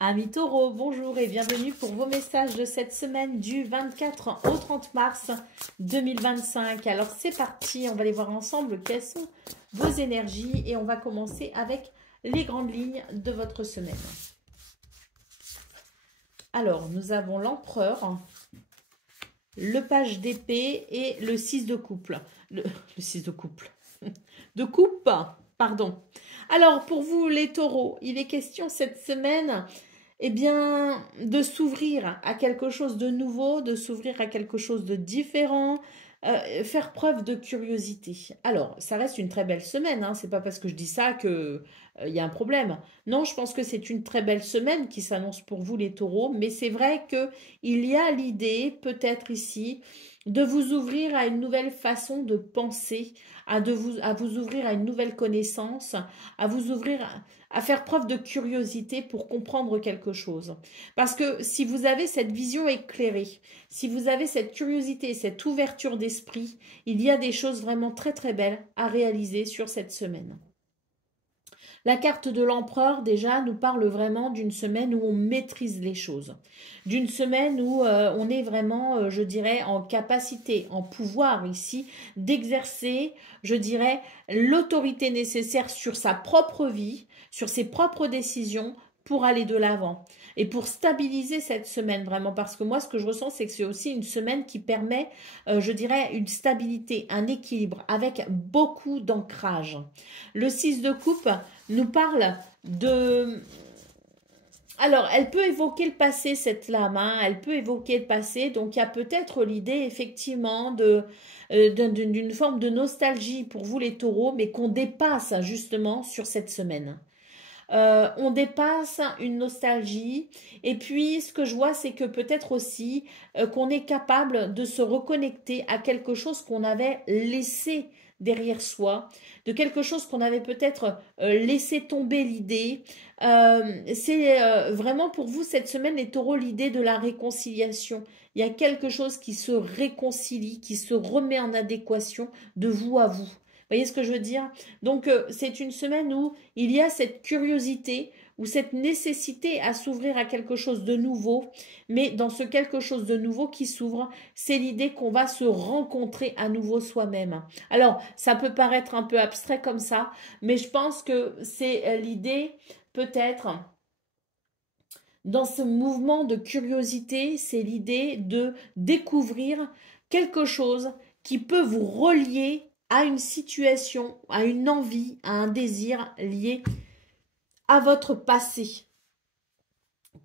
Amis taureaux, bonjour et bienvenue pour vos messages de cette semaine du 24 au 30 mars 2025. Alors c'est parti, on va aller voir ensemble quelles sont vos énergies et on va commencer avec les grandes lignes de votre semaine. Alors nous avons l'empereur, le page d'épée et le 6 de couple. Le 6 de couple. De coupe, pardon. Alors pour vous les taureaux, il est question cette semaine de s'ouvrir à quelque chose de nouveau, de s'ouvrir à quelque chose de différent, faire preuve de curiosité. Alors, ça reste une très belle semaine, hein, c'est pas parce que je dis ça que y a un problème. Non, je pense que c'est une très belle semaine qui s'annonce pour vous les taureaux, mais c'est vrai que il y a l'idée, peut-être ici, de vous ouvrir à une nouvelle façon de penser, à vous ouvrir à une nouvelle connaissance, à vous ouvrir à faire preuve de curiosité pour comprendre quelque chose. Parce que si vous avez cette vision éclairée, si vous avez cette curiosité, cette ouverture d'esprit, il y a des choses vraiment très très belles à réaliser sur cette semaine. La carte de l'empereur, déjà, nous parle vraiment d'une semaine où on maîtrise les choses. D'une semaine où on est vraiment, je dirais, en capacité, en pouvoir ici, d'exercer, je dirais, l'autorité nécessaire sur sa propre vie, sur ses propres décisions pour aller de l'avant et pour stabiliser cette semaine vraiment parce que moi ce que je ressens c'est que c'est aussi une semaine qui permet je dirais une stabilité, un équilibre avec beaucoup d'ancrage. Le 6 de coupe nous parle de... Alors, elle peut évoquer le passé, cette lame, hein, elle peut évoquer le passé, donc il y a peut-être l'idée, effectivement, d'une forme de nostalgie pour vous les taureaux, mais qu'on dépasse, justement, sur cette semaine. On dépasse une nostalgie, et puis, ce que je vois, c'est que peut-être aussi qu'on est capable de se reconnecter à quelque chose qu'on avait laissé derrière soi, de quelque chose qu'on avait peut-être laissé tomber l'idée. C'est vraiment pour vous cette semaine, les taureaux, l'idée de la réconciliation. Il y a quelque chose qui se réconcilie, qui se remet en adéquation de vous à vous. Vous voyez ce que je veux dire? Donc, c'est une semaine où il y a cette curiosité ou cette nécessité à s'ouvrir à quelque chose de nouveau, mais dans ce quelque chose de nouveau qui s'ouvre, c'est l'idée qu'on va se rencontrer à nouveau soi-même. Alors, ça peut paraître un peu abstrait comme ça, mais je pense que c'est l'idée, peut-être, dans ce mouvement de curiosité, c'est l'idée de découvrir quelque chose qui peut vous relier à une situation, à une envie, à un désir lié à votre passé.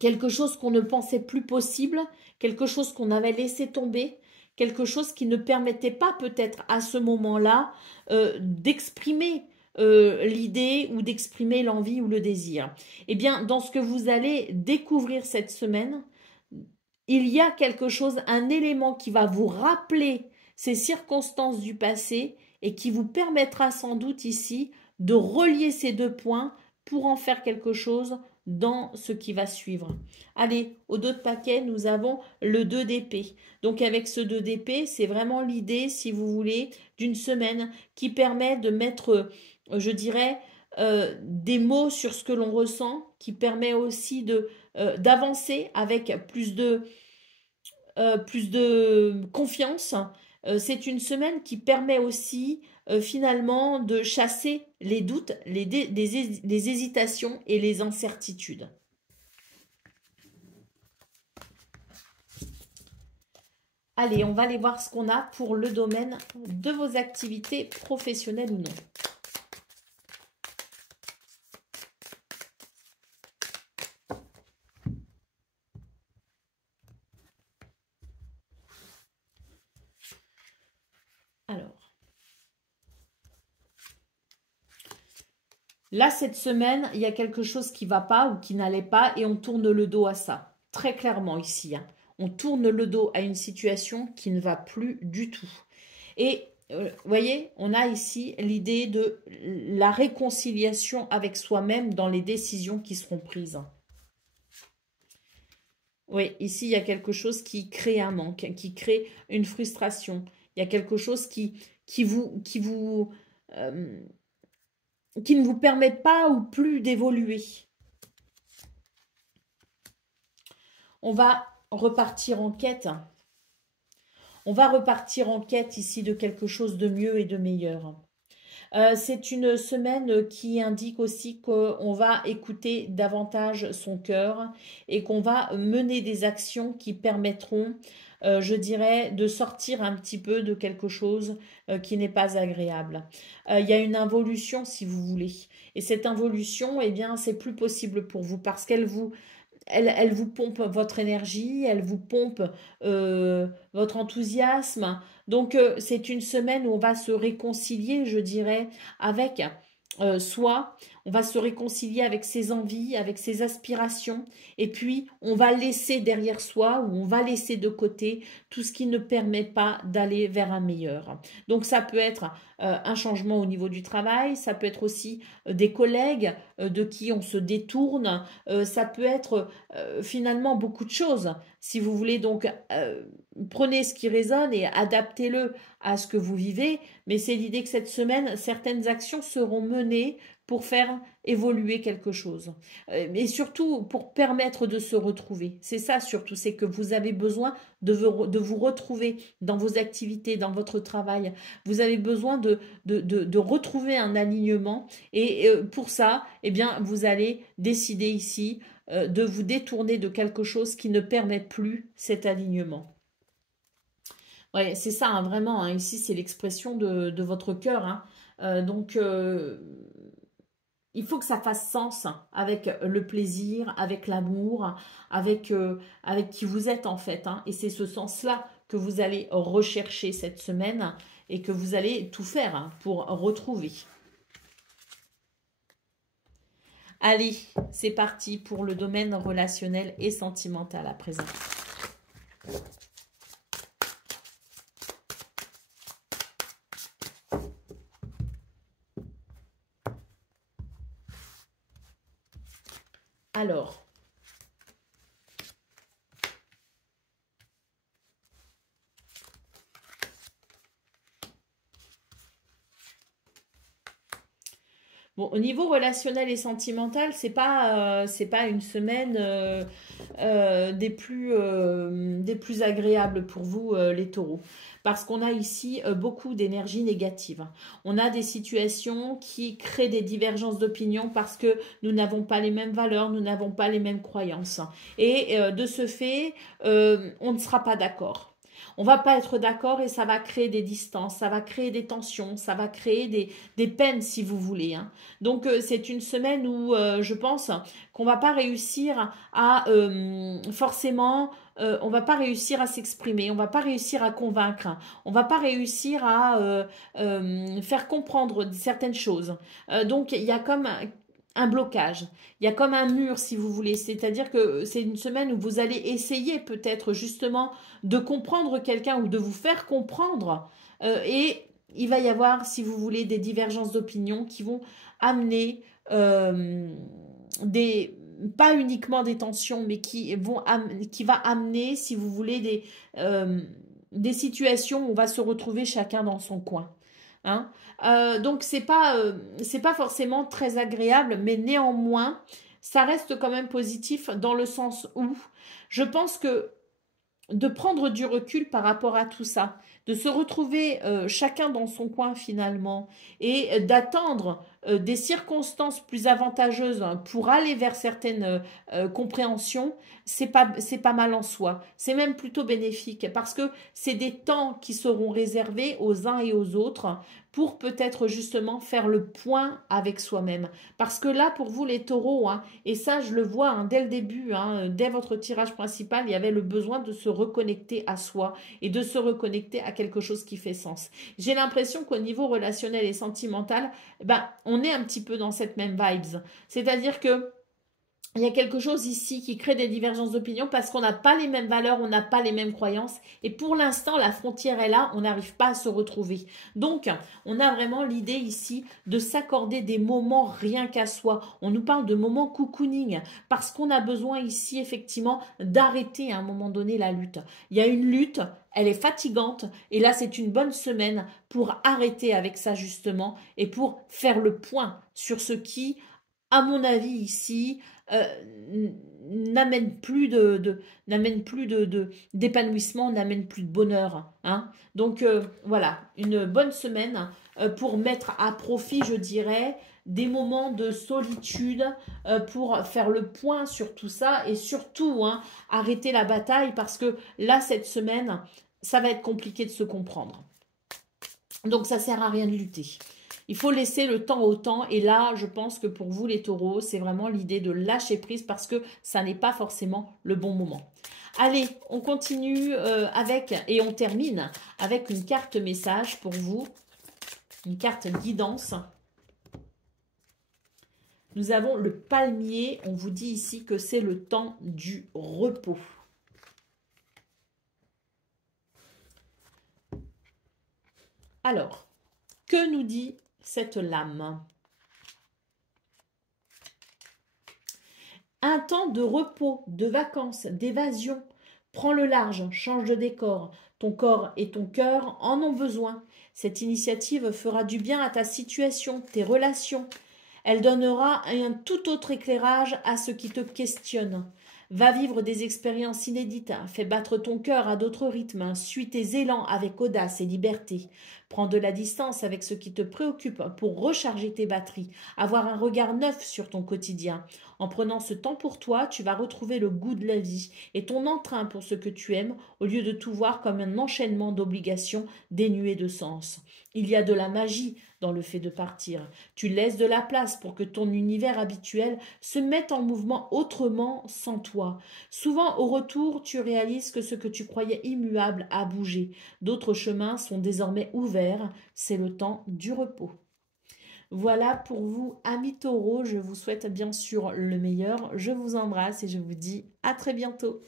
Quelque chose qu'on ne pensait plus possible, quelque chose qu'on avait laissé tomber, quelque chose qui ne permettait pas peut-être à ce moment-là d'exprimer l'idée ou d'exprimer l'envie ou le désir. Eh bien, dans ce que vous allez découvrir cette semaine, il y a quelque chose, un élément qui va vous rappeler ces circonstances du passé et qui vous permettra sans doute ici de relier ces deux points pour en faire quelque chose dans ce qui va suivre. Allez, au dos de paquet, nous avons le 2 d'épée. Donc avec ce 2 d'épée, c'est vraiment l'idée, si vous voulez, d'une semaine qui permet de mettre, je dirais, des mots sur ce que l'on ressent, qui permet aussi d'avancer avec plus de confiance. C'est une semaine qui permet aussi finalement de chasser les doutes, les hésitations et les incertitudes. Allez, on va aller voir ce qu'on a pour le domaine de vos activités professionnelles ou non. Alors, là, cette semaine, il y a quelque chose qui ne va pas ou qui n'allait pas et on tourne le dos à ça. Très clairement ici, hein. On tourne le dos à une situation qui ne va plus du tout. Et vous voyez, on a ici l'idée de la réconciliation avec soi-même dans les décisions qui seront prises. Oui, ici, il y a quelque chose qui crée un manque, qui crée une frustration. Il y a quelque chose euh, qui ne vous permet pas ou plus d'évoluer. On va repartir en quête. On va repartir en quête ici de quelque chose de mieux et de meilleur. C'est une semaine qui indique aussi qu'on va écouter davantage son cœur et qu'on va mener des actions qui permettront, je dirais, de sortir un petit peu de quelque chose qui n'est pas agréable. Il y a une involution, si vous voulez. Et cette involution, eh bien, c'est plus possible pour vous parce elle vous pompe votre énergie, elle vous pompe votre enthousiasme. Donc, c'est une semaine où on va se réconcilier, je dirais, avec soi. On va se réconcilier avec ses envies, avec ses aspirations. Et puis, on va laisser derrière soi ou on va laisser de côté tout ce qui ne permet pas d'aller vers un meilleur. Donc, ça peut être un changement au niveau du travail, ça peut être aussi des collègues de qui on se détourne, ça peut être finalement beaucoup de choses. Si vous voulez donc, prenez ce qui résonne et adaptez-le à ce que vous vivez. Mais c'est l'idée que cette semaine, certaines actions seront menées pour faire évoluer quelque chose. Et surtout pour permettre de se retrouver. C'est ça surtout, c'est que vous avez besoin de vous retrouver dans vos activités, dans votre travail. Vous avez besoin de retrouver un alignement. Et pour ça, eh bien, vous allez décider ici de vous détourner de quelque chose qui ne permet plus cet alignement. Ouais, c'est ça, hein, vraiment. Hein, ici, c'est l'expression de votre cœur. Hein. Donc, il faut que ça fasse sens avec le plaisir, avec l'amour, avec qui vous êtes en fait. Hein. Et c'est ce sens-là que vous allez rechercher cette semaine et que vous allez tout faire hein, pour retrouver. Allez, c'est parti pour le domaine relationnel et sentimental à présent. Alors, bon, au niveau relationnel et sentimental, c'est pas une semaine des plus agréables pour vous, les taureaux. Parce qu'on a ici beaucoup d'énergie négative. On a des situations qui créent des divergences d'opinion parce que nous n'avons pas les mêmes valeurs, nous n'avons pas les mêmes croyances. Et de ce fait, on ne sera pas d'accord. On va pas être d'accord et ça va créer des distances, ça va créer des tensions, ça va créer des peines si vous voulez. Hein. Donc c'est une semaine où je pense qu'on va pas réussir à forcément, on va pas réussir à s'exprimer, on va pas réussir à convaincre, on va pas réussir à faire comprendre certaines choses. Donc il y a comme un blocage, il y a comme un mur si vous voulez, c'est-à-dire que c'est une semaine où vous allez essayer peut-être justement de comprendre quelqu'un ou de vous faire comprendre et il va y avoir si vous voulez des divergences d'opinion qui vont amener des pas uniquement des tensions mais qui va amener si vous voulez des situations où on va se retrouver chacun dans son coin. Hein. Donc c'est pas forcément très agréable, mais néanmoins ça reste quand même positif dans le sens où je pense que de prendre du recul par rapport à tout ça, de se retrouver chacun dans son coin finalement et d'attendre des circonstances plus avantageuses pour aller vers certaines compréhensions, c'est pas mal en soi. C'est même plutôt bénéfique parce que c'est des temps qui seront réservés aux uns et aux autres pour peut-être justement faire le point avec soi-même. Parce que là, pour vous les taureaux, hein, et ça je le vois hein, dès le début, hein, dès votre tirage principal, il y avait le besoin de se reconnecter à soi et de se reconnecter à quelque chose qui fait sens. J'ai l'impression qu'au niveau relationnel et sentimental, ben, on est un petit peu dans cette même vibes. C'est-à-dire que il y a quelque chose ici qui crée des divergences d'opinion parce qu'on n'a pas les mêmes valeurs, on n'a pas les mêmes croyances. Et pour l'instant, la frontière est là, on n'arrive pas à se retrouver. Donc, on a vraiment l'idée ici de s'accorder des moments rien qu'à soi. On nous parle de moments cocooning parce qu'on a besoin ici, effectivement, d'arrêter à un moment donné la lutte. Il y a une lutte, elle est fatigante et là, c'est une bonne semaine pour arrêter avec ça, justement, et pour faire le point sur ce qui, à mon avis, ici, n'amène plus d'épanouissement, n'amène plus de bonheur. Hein. Donc voilà, une bonne semaine pour mettre à profit, je dirais, des moments de solitude pour faire le point sur tout ça et surtout hein, arrêter la bataille parce que là, cette semaine, ça va être compliqué de se comprendre. Donc ça sert à rien de lutter. Il faut laisser le temps au temps. Et là, je pense que pour vous, les taureaux, c'est vraiment l'idée de lâcher prise parce que ça n'est pas forcément le bon moment. Allez, on continue avec, et on termine avec une carte message pour vous. Une carte guidance. Nous avons le palmier. On vous dit ici que c'est le temps du repos. Alors, que nous dit cette lame? Un temps de repos, de vacances, d'évasion. Prends le large, change de décor. Ton corps et ton cœur en ont besoin. Cette initiative fera du bien à ta situation, tes relations. Elle donnera un tout autre éclairage à ce qui te questionne. Va vivre des expériences inédites, fais battre ton cœur à d'autres rythmes, suis tes élans avec audace et liberté. Prends de la distance avec ce qui te préoccupe pour recharger tes batteries, avoir un regard neuf sur ton quotidien. En prenant ce temps pour toi, tu vas retrouver le goût de la vie et ton entrain pour ce que tu aimes au lieu de tout voir comme un enchaînement d'obligations dénuées de sens. Il y a de la magie dans le fait de partir. Tu laisses de la place pour que ton univers habituel se mette en mouvement autrement sans toi. Souvent, au retour, tu réalises que ce que tu croyais immuable a bougé. D'autres chemins sont désormais ouverts. C'est le temps du repos. Voilà pour vous, amis taureaux. Je vous souhaite bien sûr le meilleur. Je vous embrasse et je vous dis à très bientôt.